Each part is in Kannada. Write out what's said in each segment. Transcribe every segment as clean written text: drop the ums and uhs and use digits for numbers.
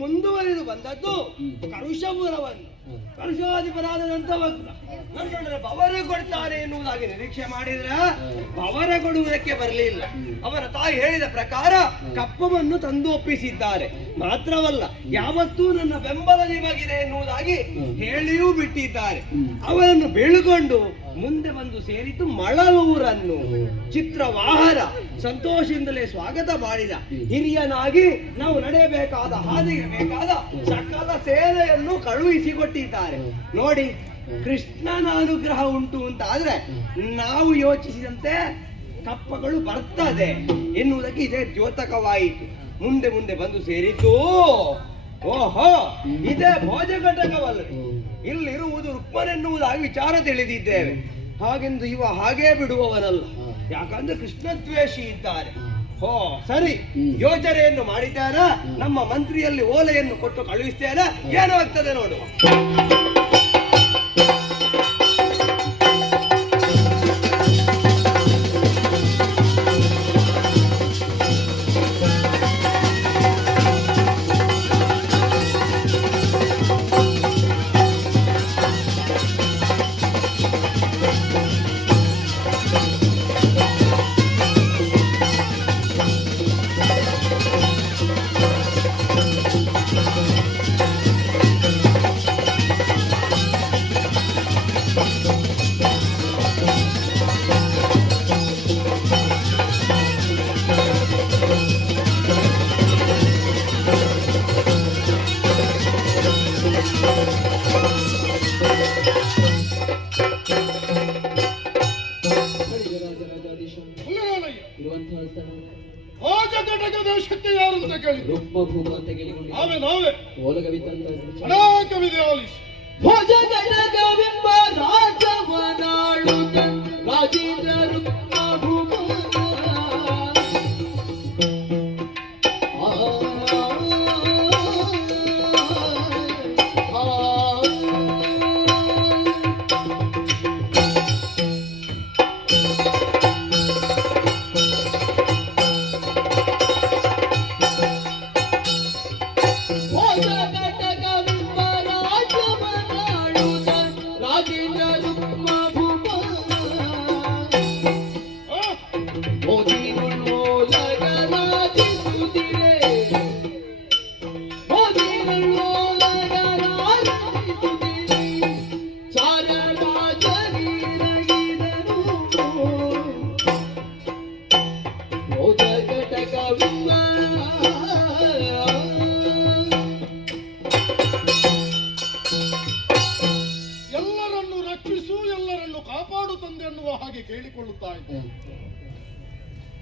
ಮುಂದುವರಿದು ಬಂದದ್ದು ಕರುಷಪುರವನ್ನು. ಕರುಷಾಧಿಪರಾದಂತ ಬವರೆ ಕೊಡ್ತಾರೆ ಎನ್ನುವುದಾಗಿ ನಿರೀಕ್ಷೆ ಮಾಡಿದ್ರೆ ಬವರೆ ಕೊಡುವುದಕ್ಕೆ ಬರಲಿಲ್ಲ. ಅವರ ತಾಯಿ ಹೇಳಿದ ಪ್ರಕಾರ ಕಪ್ಪವನ್ನು ತಂದು ಒಪ್ಪಿಸಿದ್ದಾರೆ. ಮಾತ್ರವಲ್ಲ, ಯಾವತ್ತೂ ನನ್ನ ಬೆಂಬಲ ನಿಮಗಿದೆ ಎನ್ನುವುದಾಗಿ ಹೇಳಿಯೂ ಬಿಟ್ಟಿದ್ದಾರೆ. ಅವರನ್ನು ಬೀಳುಕೊಂಡು ಮುಂದೆ ಬಂದು ಸೇರಿತು ಮಳಲೂರನ್ನು. ಚಿತ್ರವಾಹನ ಸಂತೋಷದಿಂದಲೇ ಸ್ವಾಗತ ಮಾಡಿದ. ಹಿರಿಯನಾಗಿ ನಾವು ನಡೆಯಬೇಕಾದ ಹಾದಿಗೆ ಬೇಕಾದ ಸಕಲ ಸೇನೆಯನ್ನು ಕಳುಹಿಸಿಕೊಟ್ಟಿದ್ದಾರೆ. ನೋಡಿ, ಕೃಷ್ಣನ ಅನುಗ್ರಹ ಉಂಟು ಅಂತ ಆದ್ರೆ ನಾವು ಯೋಚಿಸಿದಂತೆ ಕಪ್ಪಗಳು ಬರ್ತದೆ ಎನ್ನುವುದಕ್ಕೆ ಇದೇ ದ್ಯೋತಕವಾಯಿತು. ಮುಂದೆ ಮುಂದೆ ಬಂದು ಸೇರಿತು. ಓಹೋ, ಇದೇ ಭೋಜ ಘಟಕವಲ್ಲ, ಇಲ್ಲಿರುವುದು ರುಕ್ಮನೆನ್ನುವುದಾಗಿ ವಿಚಾರ ತಿಳಿದಿದ್ದೇವೆ. ಹಾಗೆಂದು ಇವ ಹಾಗೇ ಬಿಡುವವನಲ್ಲ, ಯಾಕಂದ್ರೆ ಕೃಷ್ಣದ್ವೇಷಿ ಇದ್ದಾರೆ. ಹೋ ಸರಿ, ಯೋಚನೆಯನ್ನು ಮಾಡಿದ್ದೇನೆ. ನಮ್ಮ ಮಂತ್ರಿಯಲ್ಲಿ ಓಲೆಯನ್ನು ಕೊಟ್ಟು ಕಳುಹಿಸ್ತೇನೆ, ಏನಾಗ್ತದೆ ನೋಡುವ.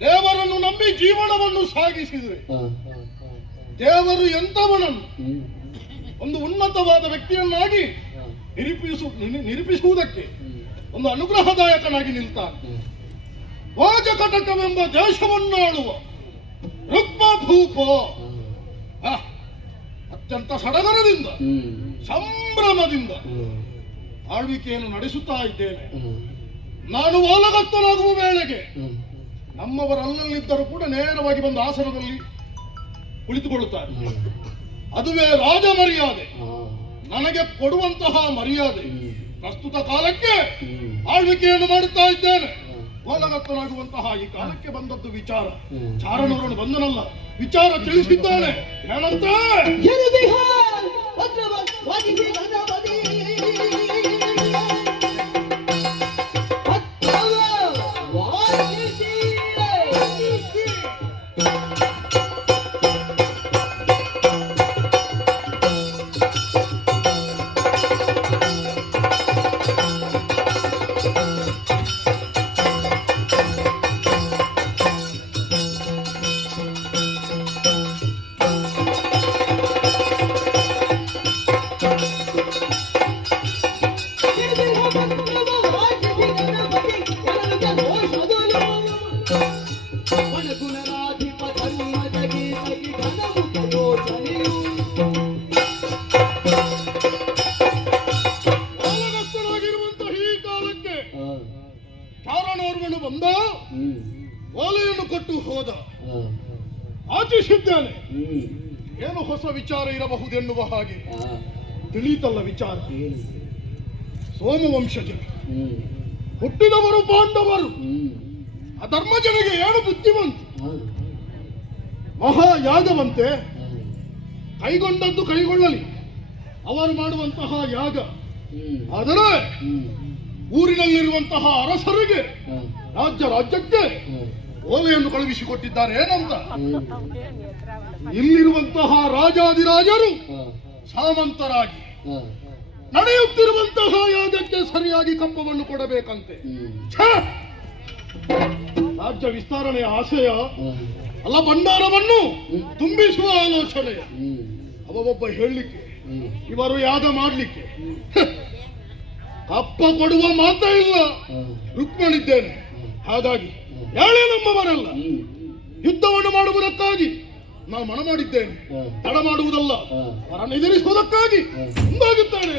ದೇವರನ್ನು ನಂಬಿ ಜೀವನವನ್ನು ಸಾಗಿಸಿದರೆ ದೇವರು ಎಂತವನನ್ನು ಒಂದು ಉನ್ನತವಾದ ವ್ಯಕ್ತಿಯನ್ನಾಗಿ ನಿರೂಪಿಸುವುದಕ್ಕೆ ಒಂದು ಅನುಗ್ರಹದಾಯಕನಾಗಿ ನಿಲ್ತಾನೆ. ವಾಜಕಟಕವೆಂಬ ದೇಶವನ್ನಾಳುವ ರುಕ್ಮಭೂಪ ಅತ್ಯಂತ ಸಡಗರದಿಂದ ಸಂಭ್ರಮದಿಂದ ಆಳ್ವಿಕೆಯನ್ನು ನಡೆಸುತ್ತಾ ಇದ್ದೇನೆ. ನಾನು ವಾಲಗಸ್ತನಾಗುವ ವೇಳೆಗೆ ನಮ್ಮವರಲ್ಲಲ್ಲಿದ್ದರೂ ಕೂಡ ನೇರವಾಗಿ ಬಂದು ಆಸನದಲ್ಲಿ ಕುಳಿತುಕೊಳ್ಳುತ್ತಾರೆ. ಅದುವೇ ರಾಜ ಮರ್ಯಾದೆ, ನನಗೆ ಕೊಡುವಂತಹ ಮರ್ಯಾದೆ. ಪ್ರಸ್ತುತ ಕಾಲಕ್ಕೆ ಆಳ್ವಿಕೆಯನ್ನು ಮಾಡುತ್ತಾ ಇದ್ದೇನೆ. ವಾಲಗಸ್ತನಾಗುವಂತಹ ಈ ಕಾಲಕ್ಕೆ ಬಂದದ್ದು ವಿಚಾರ. ಚಾರಣವರನ್ನು ಬಂದನಲ್ಲ, ವಿಚಾರ ತಿಳಿಸಿದ್ದಾನೆ. ಏನಂತೆ ಕಾಲಗಸ್ತನಾಗಿರುವಂತಹ ಈ ಕಾಲಕ್ಕೆ ಚಾರಣೋರ್ವನು ಬಂದ, ಓಲೆಯನ್ನು ಕೊಟ್ಟು ಹೋದ. ಆಚಿಸಿದ್ದಾನೆ. ಏನು ಹೊಸ ವಿಚಾರ ಇರಬಹುದೆನ್ನುವ ಹಾಗೆ ತಿಳಿತಲ್ಲ ವಿಚಾರ. ಸೋಮವಂಶಜರು ಹುಟ್ಟಿದವರು ಪಾಂಡವರು, ಅಧರ್ಮಜನಿಗೆ ಏನು ಬುದ್ಧಿವಂತ, ಮಹಾಯಾಗವಂತೆ. ಕೈಗೊಂಡದ್ದು ಕೈಗೊಳ್ಳಲಿ, ಅವರು ಮಾಡುವಂತಹ ಯಾಗ. ಆದರೆ ಊರಿನಲ್ಲಿರುವಂತಹ ಅರಸರಿಗೆ, ರಾಜ್ಯಕ್ಕೆ ಓಲೆಯನ್ನು ಕಳುಹಿಸಿಕೊಟ್ಟಿದ್ದಾರೆ. ಏನಂತ ಇಲ್ಲಿರುವಂತಹ ರಾಜಾದಿರಾಜರು ಸಾಮಂತರಾಗಿ ನಡೆಯುತ್ತಿರುವಂತಹ ಯಾಗಕ್ಕೆ ಸರಿಯಾಗಿ ಕಪ್ಪವನ್ನು ಕೊಡಬೇಕಂತೆ. ರಾಜ್ಯ ವಿಸ್ತರಣೆಯ ಆಶಯ ಅಲ್ಲ, ಭಂಡಾರವನ್ನು ತುಂಬಿಸುವ ಆಲೋಚನೆ. ಒಬ್ಬ ಹೇಳಲಿಕ್ಕೆ, ಇವರು ಯಾಗ ಮಾಡಲಿಕ್ಕೆ ಕಪ್ಪ ಕೊಡುವ ಮಾತೇ ಇಲ್ಲ. ರುಕ್ಮಣಿದ್ದೇನೆ. ಹಾಗಾಗಿ ಹೇಳೇ ನಮ್ಮವರೆಲ್ಲ ಯುದ್ಧವನ್ನು ಮಾಡುವುದಕ್ಕಾಗಿ ನಾವು ಮನ ಮಾಡಿದ್ದೇನೆ. ತಡ ಮಾಡುವುದಲ್ಲ, ಅವರನ್ನು ಎದುರಿಸುವುದಕ್ಕಾಗಿ ಮುಂದಾಗುತ್ತೇನೆ.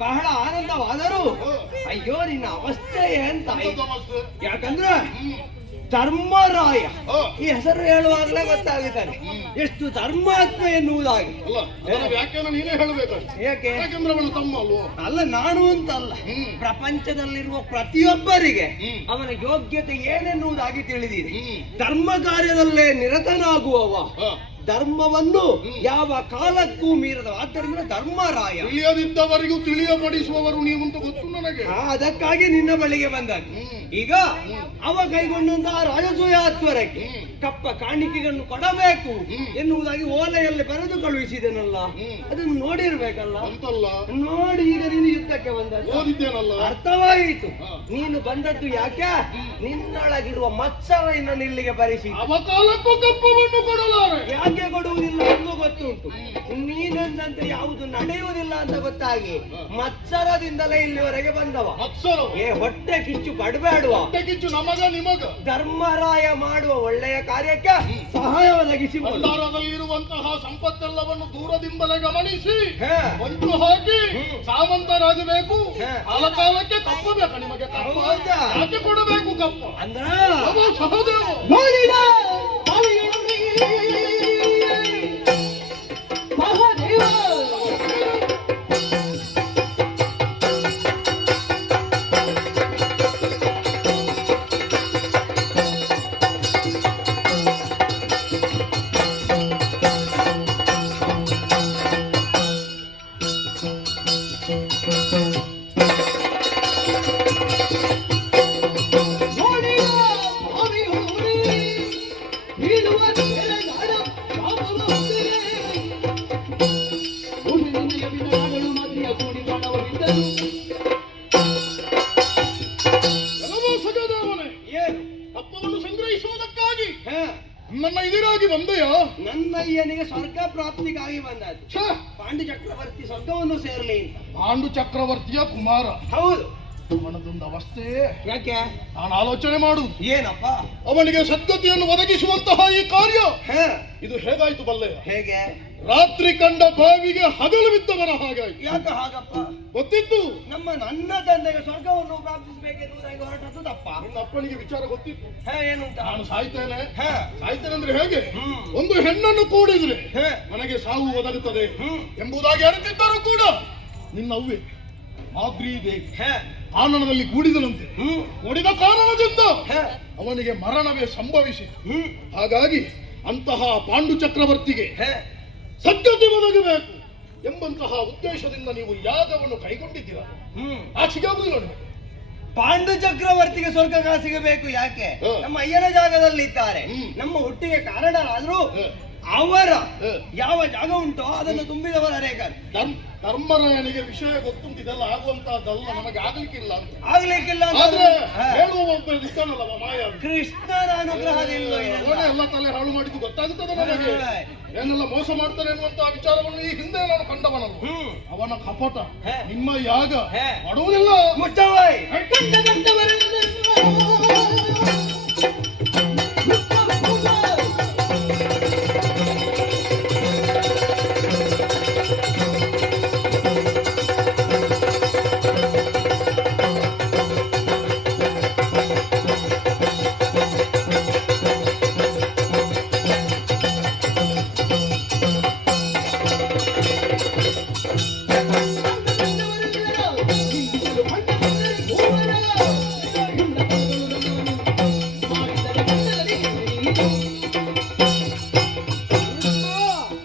ಬಹಳ ಆನಂದವಾದರೂ ಅಯ್ಯೋ ನಿನ್ನ ಅವಸ್ಥೆ ಅಂತ. ಯಾಕಂದ್ರೆ ಧರ್ಮರಾಯ ಈ ಹೆಸರು ಹೇಳುವಾಗಲೇ ಗೊತ್ತಾಗುತ್ತಾನೆ ಎಷ್ಟು ಧರ್ಮಾತ್ಮ ಎನ್ನುವುದಾಗಿ. ಯಾಕೆ ಅಲ್ಲ, ನಾನು ಅಂತ ಅಲ್ಲ, ಪ್ರಪಂಚದಲ್ಲಿರುವ ಪ್ರತಿಯೊಬ್ಬರಿಗೆ ಅವನ ಯೋಗ್ಯತೆ ಏನೆನ್ನುವುದಾಗಿ ತಿಳಿದಿದೆ. ಧರ್ಮ ಕಾರ್ಯದಲ್ಲೇ ನಿರತನಾಗುವವ, ಧರ್ಮವನ್ನು ಯಾವ ಕಾಲಕ್ಕೂ ಮೀರದ, ಆದ್ದರಿಂದ ಧರ್ಮರಾಯ. ತಿಳಿಯದಿದ್ದವರಿಗೂ ತಿಳಿಯಪಡಿಸುವವರು ನೀವು ಅಂತ ಗೊತ್ತು ನನಗೆ. ಅದಕ್ಕಾಗಿ ನಿನ್ನ ಬಳಿಗೆ ಬಂದಾಗ ಈಗ ಅವ ಕೈಗೊಂಡಂತಹ ರಾಜಸೂಯಾತ್ವರಕ್ಕೆ ಕಪ್ಪ ಕಾಣಿಕೆಗಳನ್ನು ಕೊಡಬೇಕು ಎನ್ನುವುದಾಗಿ ಓಲೆಯಲ್ಲಿ ಬರೆದು ಕಳುಹಿಸಿದೆನಲ್ಲ, ಅದನ್ನು ನೋಡಿರ್ಬೇಕಲ್ಲ. ನೋಡಿ ಈಗ ನೀನು ಯುದ್ಧಕ್ಕೆ ಬಂದಲ್ಲ, ಅರ್ಥವಾಯಿತು. ನೀನು ಬಂದದ್ದು ಯಾಕೆ? ನಿನ್ನೊಳಗಿರುವ ಮತ್ಸರವನ್ನು ಇಲ್ಲಿಗೆ ಬರಿಸಿ ಕಪ್ಪವನ್ನು ಕೊಡಲಾರೆ. ಯಾಕೆ ಕೊಡುವುದಿಲ್ಲ ಎಂದು ಗೊತ್ತುಂಟು. ನೀನಂದಂತೆ ಯಾವುದು ನಡೆಯುವುದಿಲ್ಲ ಅಂತ ಗೊತ್ತಾಗಿ ಮತ್ಸರದಿಂದಲೇ ಇಲ್ಲಿವರೆಗೆ ಬಂದವ. ಹೊಟ್ಟೆ ಕಿಚ್ಚು ಪಡಬೇಡುವ, ನಮಗ ನಿಮಗ ಧರ್ಮರಾಯ ಮಾಡುವ ಒಳ್ಳೆಯ ಕಾರ್ಯಕ್ಕೆ ಸಹಾಯ ಒದಗಿಸಿ ಭಂಡಾರದಲ್ಲಿರುವಂತಹ ಸಂಪತ್ತೆಲ್ಲವನ್ನು ದೂರದಿಂದಲೇ ಗಮನಿಸಿ ಒಂದು ಹಾಕಿ ಸಾಮಂತರಾಗಬೇಕು. ಕಾಲಕಾಲಕ್ಕೆ ಕಪ್ಪ ಬೇಕು ನಿಮಗೆ. ಯಾಕೆ ಕೊಡಬೇಕು ಕಪ್ಪ ಅಂದ್ರ ಸಹದೇವ ಪ್ರಾಪ್ತಿಗಾಗಿ ಬಂದದ್ದು. ಛೇ, ಪಾಂಡು ಚಕ್ರವರ್ತಿ ಸ್ವರ್ಗವನ್ನು ಸೇರ್ಲಿ ಅಂತ. ಪಾಂಡು ಚಕ್ರವರ್ತಿಯ ಕುಮಾರ ಹೌದು. ಅವನದೊಂದು ಅವಸ್ಥೆ. ಯಾಕೆ? ನಾನು ಆಲೋಚನೆ ಮಾಡುದು, ಏನಪ್ಪ? ಅವನಿಗೆ ಸದ್ಗತಿಯನ್ನು ಒದಗಿಸುವಂತಹ ಈ ಕಾರ್ಯ ಹ, ಇದು ಹೇಗಾಯ್ತು ಬಲ್ಲೆಯ? ಹೇಗೆ? ರಾತ್ರಿ ಕಂಡ ಬಾವಿಗೆ ಹಗಲು ಬಿದ್ದವನ ಹಾಗಾಯ್ತು. ಯಾಕೆ ಹಾಗಪ್ಪ? ಗೊತ್ತಿತ್ತು ನನ್ನ ತಂದೆಗೆ ಸ್ವರ್ಗವನ್ನು ಪ್ರಾಪ್ತಿಸಬೇಕೆನ್ನುವುದಾಗಿ ಹೊರಟದ್ದು ತಪ್ಪ. ನಿನ್ನ ಅಪ್ಪನಿಗೆ ವಿಚಾರ ಗೊತ್ತಿತ್ತು. ಏನಂತ? ನಾನು ಸಾಯ್ತೇನೆ ಹ, ಸಾಯ್ತೇನೆ ಅಂದ್ರೆ ಹೇಗೆ, ಹ್ಮ್. ಒಂದು ಹೆಣ್ಣನ್ನು ಕೂಡಿದ್ರೆ ಹ, ನನಗೆ ಸಾವು ಒದಗುತ್ತದೆ ಹ್ಮ್. ಎಂಬುದಾಗಿ ಅರಿತಿದ್ದರೂ ಕೂಡ ನಿನ್ನ ಅವ್ವೆ ಮಾದ್ರಿ ದೇವಿ ಹ, ಕಾನನದಲ್ಲಿ ಕೂಡಿದನಂತೆ. ಹ್ಮ್. ಕೂಡಿದ ಕಾರಣದಿಂದ ಹ, ಅವನಿಗೆ ಮರಣವೇ ಸಂಭವಿಸಿತು. ಹ್ಮ್. ಹಾಗಾಗಿ ಅಂತಹ ಪಾಂಡು ಚಕ್ರವರ್ತಿಗೆ ಹ, ಸದ್ಗತಿ ಒದಗಬೇಕು ಎಂಬಂತಹ ಉದ್ದೇಶದಿಂದ ನೀವು ಯಾಗವನ್ನು ಕೈಗೊಂಡಿದ್ದೀರಾ. ಹ್ಮ್. ಆಚೆಗೆ ಆಗುದಿಲ್ಲ ನಿಮಗೆ. ಪಾಂಡು ಚಕ್ರವರ್ತಿಗೆ ಸ್ವರ್ಗ ಸಿಗಬೇಕು. ಯಾಕೆ? ಹ. ನಮ್ಮ ಅಯ್ಯನ ಜಾಗದಲ್ಲಿ ಇದ್ದಾರೆ. ಹ್ಮ್. ನಮ್ಮ ಹುಟ್ಟಿಗೆ ಕಾರಣರಾದ್ರೂ ಹ. ಅವರ ಹ. ಯಾವ ಜಾಗ ಉಂಟೋ ಅದನ್ನು ತುಂಬಿದವರ ರೇಖೆ. ಧರ್ಮರಾಯನಿಗೆ ವಿಷಯ ಗೊತ್ತುಂಟು, ಇದೆಲ್ಲ ಆಗುವಂತಹದ್ದಲ್ಲ, ನಮಗೆ ಆಗ್ಲಿಕ್ಕಿಲ್ಲ ಅಂತ. ಆಗ್ಲಿಕ್ಕಿಲ್ಲ ಅಂತ ಆದ್ರೆ ಹ. ಹೇಳುವ ಒಬ್ಬ ಇದ್ದಾನಲ್ಲವ ಮಾಯಾವಿ, ಕೃಷ್ಣನ ಅನುಗ್ರಹದಿಂದ ಅವನೇ ಎಲ್ಲ ತಲೆ ಹಾಳು ಮಾಡಿದ್ದು ಗೊತ್ತಾಗುತ್ತದೆ ನನಗೆ. ಏನೆಲ್ಲ ಮೋಸ ಮಾಡ್ತಾನೆ ಎನ್ನುವಂತಹ ವಿಚಾರವನ್ನು ಈ ಹಿಂದೆ ನಾನು ಕಂಡವನಲ್ಲ. ಹ್ಮ್. ಅವನ ಕಪಟ ಹ. ನಿಮ್ಮ ಯಾಗ ಹ. ಮಾಡುವುದಿಲ್ಲ. ಮುಚ್ಚವಾಯ್.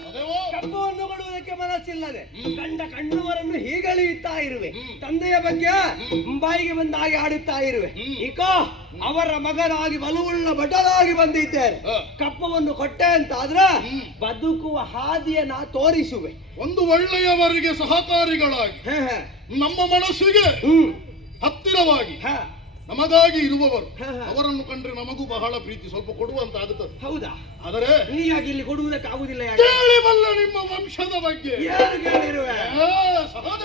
ಅದೇವೋ ಕಪ್ಪವನ್ನು ಕೊಡುವುದಕ್ಕೆ ಮನಸ್ಸಿಲ್ಲದೆ ಕಂಡ ಕಣ್ಣುವರನ್ನು ಹೀಗಳೆಯುತ್ತಾ ಇರುವೆ. ತಂದೆಯ ಬಗ್ಗೆ ಬಾಯಿಗೆ ಬಂದ ಹಾಗೆ ಆಡುತ್ತಾ ಇರುವೆ. ಈಗ ಅವರ ಮಗನಾಗಿ ಬಲವುಳ್ಳ ಭಟನಾಗಿ ಬಂದಿದ್ದೇನೆ. ಹ. ಕಪ್ಪವನ್ನು ಕೊಟ್ಟೆ ಅಂತಾದ್ರೆ ಬದುಕುವ ಹಾದಿಯನ್ನ ತೋರಿಸುವೆ. ಒಂದು ಒಳ್ಳೆಯವರಿಗೆ ಸಹಕಾರಿಗಳಾಗಿ ಹ, ಹ. ನಮ್ಮ ಮನಸ್ಸಿಗೆ ಹ್ಮ್. ಹತ್ತಿರವಾಗಿ ಹ. ನಮಗಾಗಿ ಇರುವವರು, ಹ, ಹ. ಅವರನ್ನು ಕಂಡ್ರೆ ನಮಗೂ ಬಹಳ ಪ್ರೀತಿ, ಸ್ವಲ್ಪ ಕೊಡುವಂತಾಗುತ್ತದೆ. ಹೌದಾ? ಆದರೆ ನೀಯಾಗಿ ಇಲ್ಲಿ ಕೊಡುವುದಕ್ಕಾಗುದಿಲ್ಲ. ಯಾಕೆ? ಕೇಳಿ ಬಲ್ಲ ನಿಮ್ಮ ವಂಶದ ಬಗ್ಗೆ. ಯಾರು ಕೇಳಿರುವೆ? ಸಹಜ